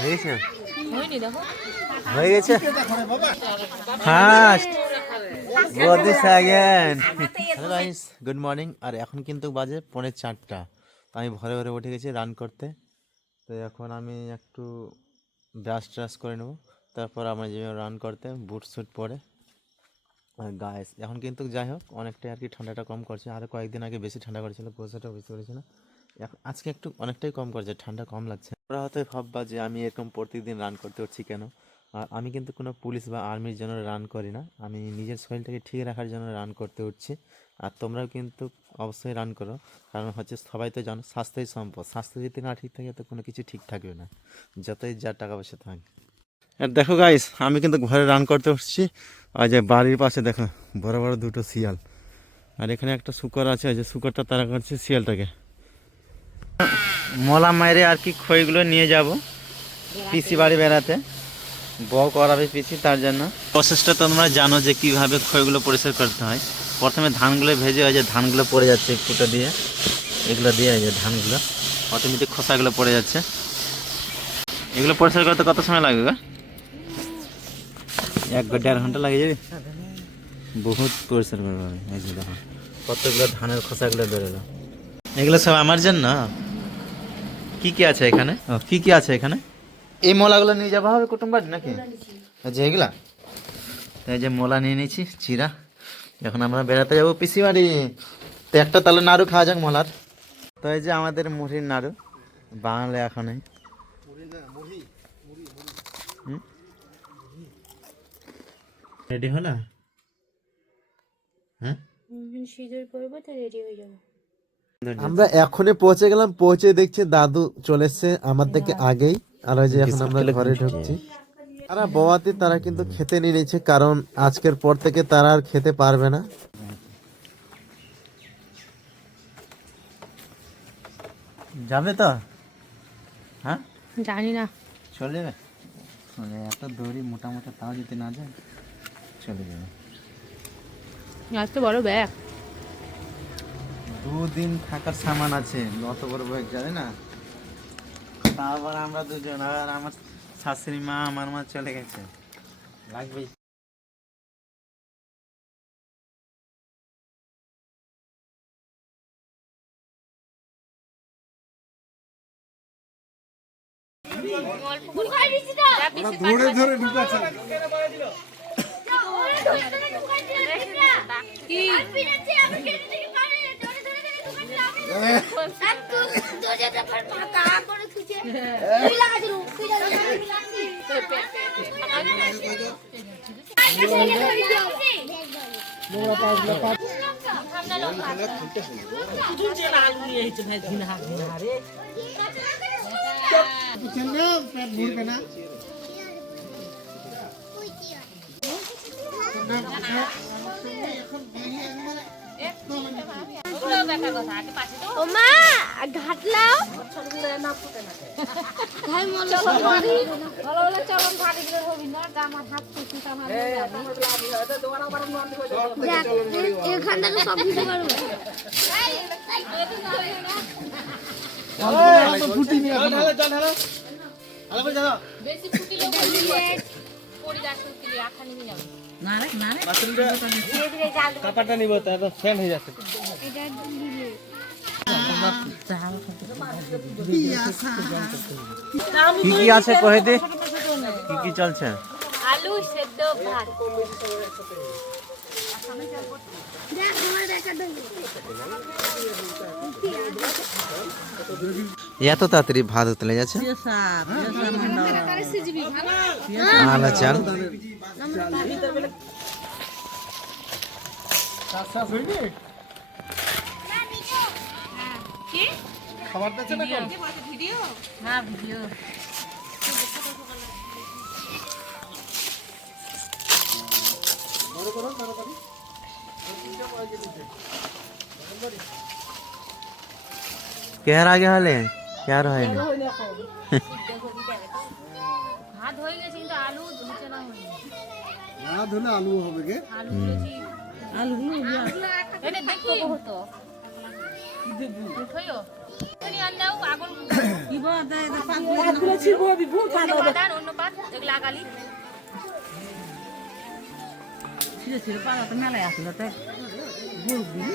হয়ে গেছে হয়ে গেছে first body second. Hello guys, good morning. আর এখন কিন্তু বাজে 4:45। আমি ভোরে ভোরে উঠে গেছি রান করতে। তো এখন আমি একটু ব্রাশ ট্রাশ করে নেবো, তারপর আমরা যাবো রান করতে বুট স্যুট পরে। আর গাইস এখন কিন্তু যাই হোক অনেকটাই আর কি ঠান্ডাটা কম করছে। আরও কয়েকদিন আগে বেশি ঠান্ডা করেছিল, কুয়াশাটা বেশি করেছিল। এখন আজকে একটু অনেকটাই কম করছে, ঠান্ডা কম লাগছে। ওরা হয়তো ভাববা যে আমি এরকম প্রত্যেকদিন রান করতে উঠছি কেন। আর আমি কিন্তু কোনো পুলিশ বা আর্মির জন্য রান করি না, আমি নিজের শরীরটাকে ঠিক রাখার জন্য রান করতে উঠছি। আর তোমরাও কিন্তু অবশ্যই রান করো, কারণ হচ্ছে সবাই তো জানো স্বাস্থ্যই সম্পদ। স্বাস্থ্য যদি না ঠিক থাকে তো কোনো কিছু ঠিক থাকবে না, যতই যা টাকা পয়সা থাকে। আর দেখো গাইস, আমি কিন্তু ঘরে রান করতে উঠছি। আর যে বাড়ির পাশে দেখো বড় বড় দুটো শিয়াল, আর এখানে একটা শুকর আছে, যে শুকরটা তারা করছে শিয়ালটাকে। মলা মাইরে আর কি খইগুলো নিয়ে যাব পিসি বাড়ি বেড়াতে, বউ করাবে পিসি, তার জন্য প্রসেসটা তোমরা জানো যে কীভাবে খইগুলো পরিষ্কার করতে হয়। প্রথমে ধানগুলো ভেজে হয় যে ধানগুলো পড়ে যাচ্ছে ফুটো দিয়ে, এগুলো দিয়ে যে ধানগুলো অটোমেটিক খোসাগুলো পড়ে যাচ্ছে। এগুলো পরিষ্কার করতে কত সময় লাগবে গো? 1-1.5 ঘন্টা লাগে যাবে। বহুত পরিষ্কার করবো আমি। এই যে দেখো কতগুলো ধানের খোসাগুলো বেরোলো। এগুলো সব আমার জন্য। কি কি আছে এখানে? ও কি কি আছে এখানে? এই মলাগুলো নিয়ে যাওয়া হবে কুটুম বাড়ি নাকি? যে এগুলা, এই যে মলা নিয়ে নিয়েছি চিরা। এখন আমরা বেড়াতে যাবো পিসি বাড়ি। তো একটা তাহলে নাড়ু খাওয়া যাক মলার। তো এই যে আমাদের মুড়ির নাড়ু, বাংলা এখনই রেডি হলো। হ্যাঁ আমরা এখনই পৌঁছে গেলাম। পৌঁছে দেখছি দাদু চলে এসছে আমার থেকে আগেই। আর ওই যে এখন আমরা ঘরে ঢুকছি। তারা বওয়াতে তারা কিন্তু খেতে নিয়ে নিয়েছে, কারণ আজকের পর থেকে তারা আর খেতে পারবে না। যাবে তো? হ্যাঁ জানি না, চলে যাবে। এত দড়ি মোটা মোটা, তাও যদি না যায় চলে যাবে। এত বড় ব্যাগ, 2 দিন থাকার সামান আছে, অত বড় ব্যাগ যাবে না। তারপর আমরা দুজন, আর আমার শাশুড়ি মা, আমার মা চলে গেছে, লাগবেই। ধরে ধরে ঢুকাচ্ছে। পেট ভরবে না। কাপাটা নিব, তারপর ফ্যান হয়ে যাচ্ছে। কি কি আছে কহে দে, কি কি চলছে? আলু সেদ্ধ ভাত। এত তাড়াতাড়ি ভাত উতলে যাচ্ছে। আলা চাল খাবার দিচ্ছে না কোন ভিডিও? হ্যাঁ ভিডিও। বড় করো তাড়াতাড়ি। কেয়ার আগে হলে কেয়ার হয়নি। ভাত হয়ে গেছে কিন্তু আলু ধুচ্ছে না। না ধুলে আলু হবে গে। আলু ধুয়েছি, আলুগুলো এটা দেখো হতো। তুমি আর দাও আগুন পাতগুলো ছিড়বো আমি ভুল অন্য পাতার অন্য পাত এগুলো আগালি ছিঁড়ে ছিঁড়ে পাতা তো মেলায় আসলো তাই ভুল দিবি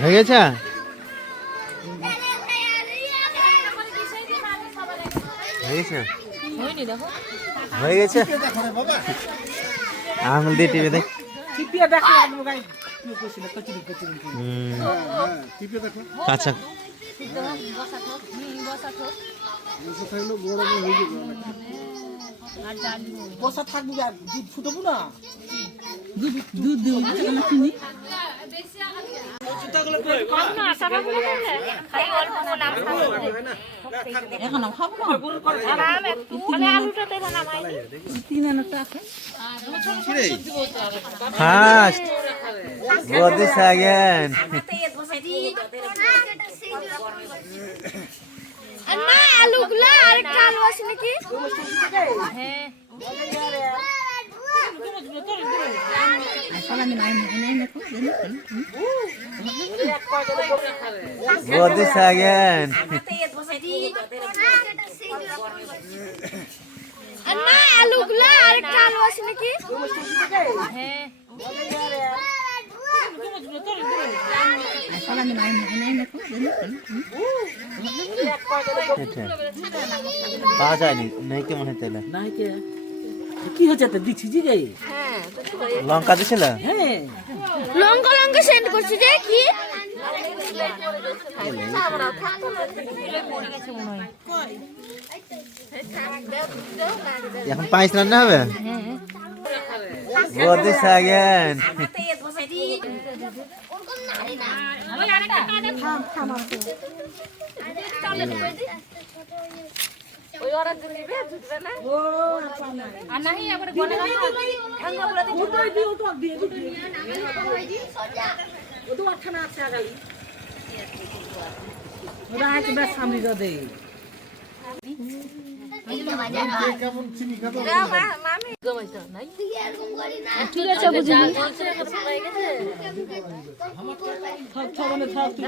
হয়ে গেছে? হয়ে গেছে? হয়নি দেখো হয়ে গেছে? আঙুল দিয়ে টিপে দেখ। চিপিয়ে দেখো আলু গাই কি কইছিল কচুরি কচুরি টিপে দেখো কাঁচা বসা থাক বসা থাক বসে থাকলে গরমে হয়ে যাবে আর জালি বসা থাকবি আর দুধ ফুটবো না দুধ দুধ দিও না চিনি না সারা বলে খাই অল্প নাম খাবো এখন খাবো না আরাম একটু মানে আলুটা তেল নামাই তিন আনা টাকা ফাস্ট গো দিস अगेन না আলুগুলো আরেকটা আলু আছে নাকি হ্যাঁ সালামি নাই নাই না গো দিস अगेन না আলুগুলো আরেকটা আলু আছে নাকি হ্যাঁ সালামি নাই নাই না পাওয়া যায়নি নেই কে মনে তেলে নাই কে কি হচ্ছে তো দিছি জি গে লঙ্কা দিছিল? হ্যাঁ লঙ্কা লঙ্কা সেন্ড করছি যে কি এখন পাঁচ রান্না হবে? গো দিস अगेन ওই আরেকটা কাটে ওই ওরা দিবে দিবে না ও আর নাহি একবার গনে ভাঙা পুরা দি ওটাই দিও তো দিয়ে ও তো আঠানা আছে আগালি ওরা আছে বেশ সামনে দে কেমন চিনি খাবো ঠিক আছে বুঝি থাক থাক মানে থাক তুই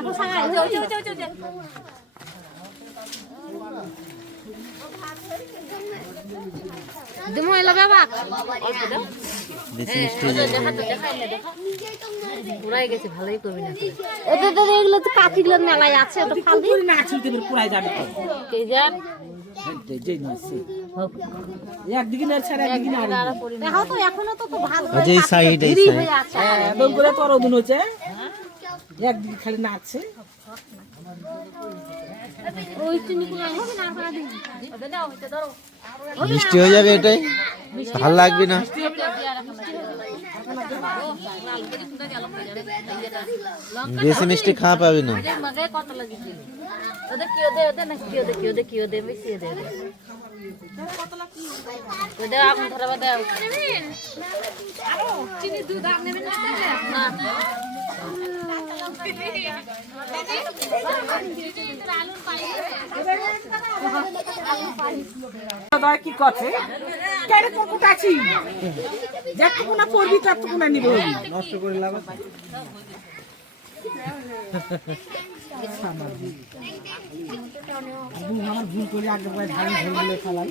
দেমইলা বাবা বেশি মিষ্টি হয়ে যাবে। পুরাই গেছে ভালোই করবি না ওদের তো এগুলো তো কাঠিগুলো মেলায় আছে তো ফালদি তুই না ছিলতে পুরাই যাবে তো কে জান যে নাসি একদিকে না ছাড়া একদিকে না দেখো তো এখনো তো ভাত ওই যে এই সাইড এই দেরি সাইড হয়ে আছে একদম করে তোর দিন হচ্ছে একদিকে খালি নাচছে ওই চিনি গুলো হবে না আর দিন ওদের দাও এটা ধরো মিষ্টি হয়ে যাবে এটাই ভালো লাগবে না বেশি মিষ্টি খাওয়া পাবি না মগে কত লাগিছে ওদের কি ওদের না কি ওদের বেশি ওদের ওদের আগুন ধরাবা দাও চিনি দুধ আর নেবেন না দাদা কি কথা কেন কোকুটাছি যতটুকু না পড়বি ততটুকু না নিব নষ্ট করে লাভ আমার ভুল করে আগে পরে ধান ভুল বলে ফেলাম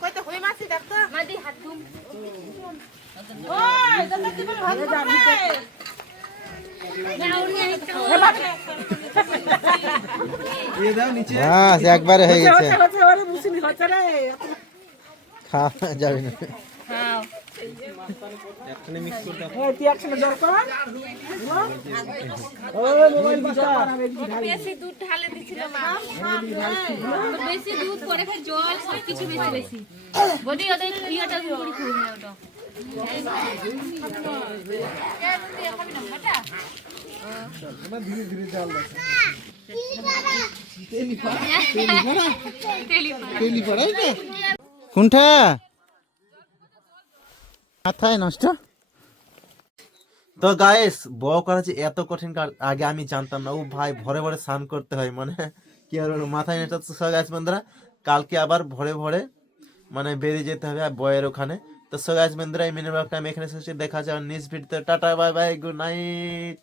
কইতে হই মাছি দেখতো মাদি হাত ধুম ওই দাদা দিবেন ভালো যাবি দিয়ে দাও নিচে বাস একবারে হয়ে গেছে খাওয়া যাবে না খাও এখানে মিক্স করতে বেশি দুধ ঢালে দিছিল মা বেশি দুধ পরে ফের জল সব কিছু বেশি বেশি বডি ওদের ইয়েটা করে খুব না ওটা ধীরে ধীরে চাল কোনটা মাথায় নষ্ট তো গাইস বউ করা যে এত কঠিন কাজ আগে আমি জানতাম না ও ভাই ভরে ভরে স্নান করতে হয় মানে কি আর মাথায় নেটা তো গাইস বন্ধুরা কালকে আবার ভরে ভরে মানে বেরিয়ে যেতে হবে বয়ের ওখানে তো তো সো গাইস বন্ধুরা এই মিনি ব্লগটা আমি এখানে শেষ করছি। দেখা যাবে নেক্সট ভিডিওতে। Tata bye bye good night.